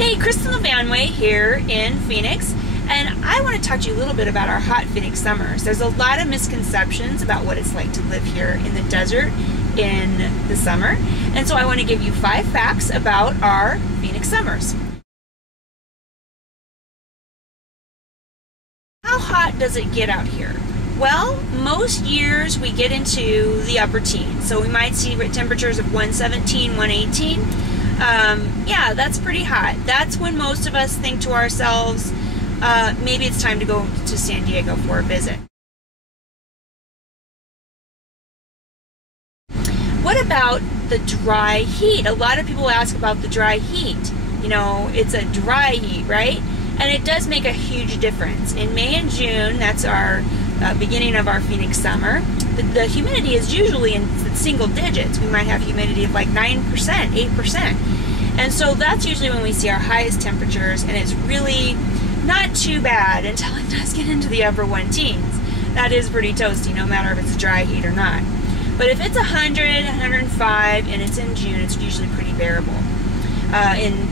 Hey, Kristin LaVanway here in Phoenix, and I want to talk to you a little bit about our hot Phoenix summers. There's a lot of misconceptions about what it's like to live here in the desert in the summer, and so I want to give you 5 facts about our Phoenix summers. How hot does it get out here? Well, most years we get into the upper teens, so we might see temperatures of 117, 118. Yeah, that's pretty hot. That's when most of us think to ourselves, maybe it's time to go to San Diego for a visit. What about the dry heat? A lot of people ask about the dry heat. You know, it's a dry heat, right? And it does make a huge difference. In May and June, that's our beginning of our Phoenix summer, the humidity is usually in single digits. We might have humidity of like 9%, 8%. And so that's usually when we see our highest temperatures, and it's really not too bad until it does get into the upper 110s. That is pretty toasty, no matter if it's a dry heat or not. But if it's 100, 105, and it's in June, it's usually pretty bearable. In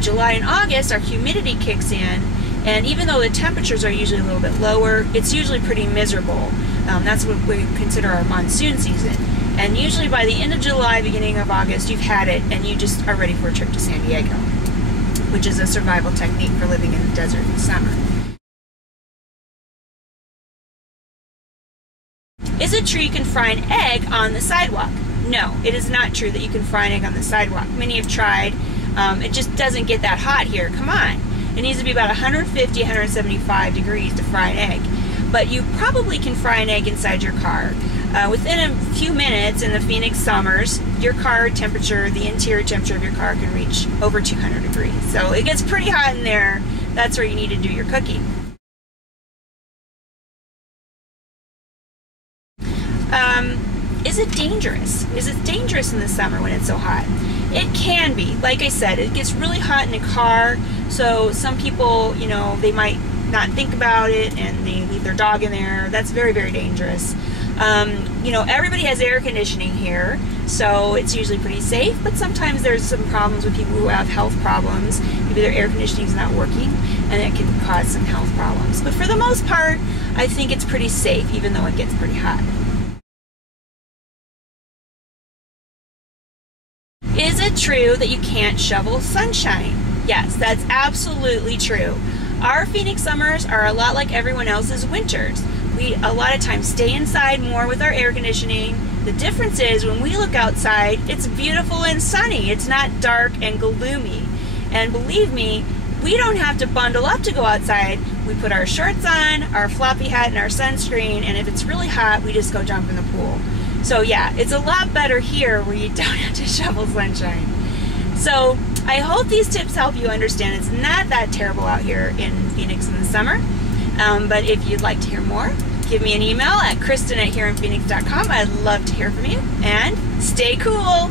July and August, our humidity kicks in, and even though the temperatures are usually a little bit lower, it's usually pretty miserable. That's what we consider our monsoon season. And usually by the end of July, beginning of August, you've had it and you just are ready for a trip to San Diego, which is a survival technique for living in the desert in the summer. Is it true you can fry an egg on the sidewalk? No, it is not true that you can fry an egg on the sidewalk. Many have tried. It just doesn't get that hot here. Come on. It needs to be about 150, 175 degrees to fry an egg. But you probably can fry an egg inside your car. Within a few minutes in the Phoenix summers, your car temperature, the interior temperature of your car can reach over 200 degrees. So it gets pretty hot in there. That's where you need to do your cooking. Is it dangerous? Is it dangerous in the summer when it's so hot? It can be. Like I said, it gets really hot in a car, so some people, you know, they might not think about it and they leave their dog in there. That's very, very dangerous. You know, everybody has air conditioning here, so it's usually pretty safe, but sometimes there's some problems with people who have health problems. Maybe their air conditioning is not working, and it can cause some health problems. But for the most part, I think it's pretty safe, even though it gets pretty hot. Is it true that you can't shovel sunshine? Yes, that's absolutely true. Our Phoenix summers are a lot like everyone else's winters. We a lot of times stay inside more with our air conditioning. The difference is when we look outside, it's beautiful and sunny. It's not dark and gloomy. And believe me, we don't have to bundle up to go outside. We put our shorts on, our floppy hat, and our sunscreen, and if it's really hot, we just go jump in the pool. So yeah, it's a lot better here where you don't have to shovel sunshine. So I hope these tips help you understand it's not that terrible out here in Phoenix in the summer. But if you'd like to hear more, give me an email at kristin@hereinphoenix.com. I'd love to hear from you, and stay cool.